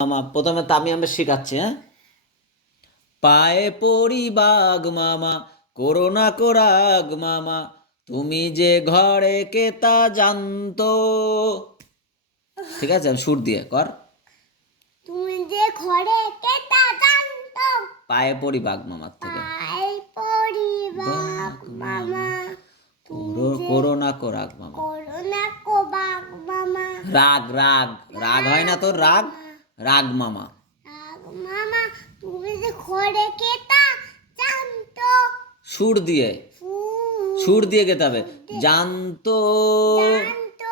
মামা প্রথমে তামি আমরা শেখাচ্ছি, হ্যাঁ। পায়ে পড়ি বাগ মামা, করোনা কোরাগ মামা, তুমি যে ঘরে কে তা জানতো। ঠিক আছে, সুর দিয়ে কর। তুমি যে ঘরে কেতা জানতো, পায়ে পড়ি বাগ মামার থেকে। পায়ে পড়ি বাগ মামা, করোনা কোরাগ মামা। করোনা কো বাগ মামা, রাগ রাগ রাগ হয় না তোর, রাগ রাগ মামা। রাগ মামা, তুমি যে ঘরে কেতা জানতো। সুর দিয়ে, সুর দিয়ে গেতে হবে। জানতো। জানতো,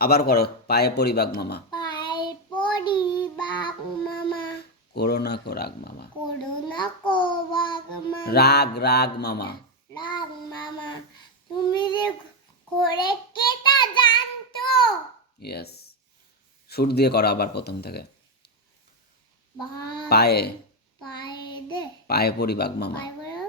আবার করো, পায়ে পড়ি বাগ মামা। পায়ে পড়ি বাগ মামা, করোনা কোরাগ মামা। করোনা কো বাগ মামা, রাগ রাগ মামা। রাগ মামা, তুমি যে ঘরে কেতা জানতো। ইয়েস, সুর দিয়ে করো আবার প্রথম থেকে। বা- পায়ে, পায়ে দে, পায়ে পড়ি বাগ মামা। পায়ে পড়ে,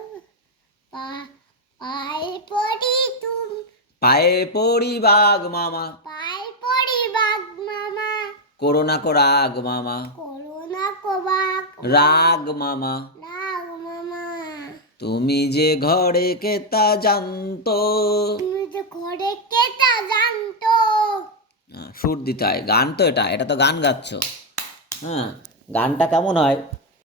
পায়ে পড়ি পায়ে পড়ি বাগ মামা, পায়ে পড়ি বাগ মামা, করোনা কোরাগ মামা। করোনা কো বাগ রাগ মামা, রাগ মামা, তুমি যে ঘরে কে তা জানতো। তুমি যে ঘরে কেতা জানতো। সুর দিতে হয়, গান তো এটা, এটা তো গান গাচ্ছ। হ্যাঁ, গানটা কেমন হয়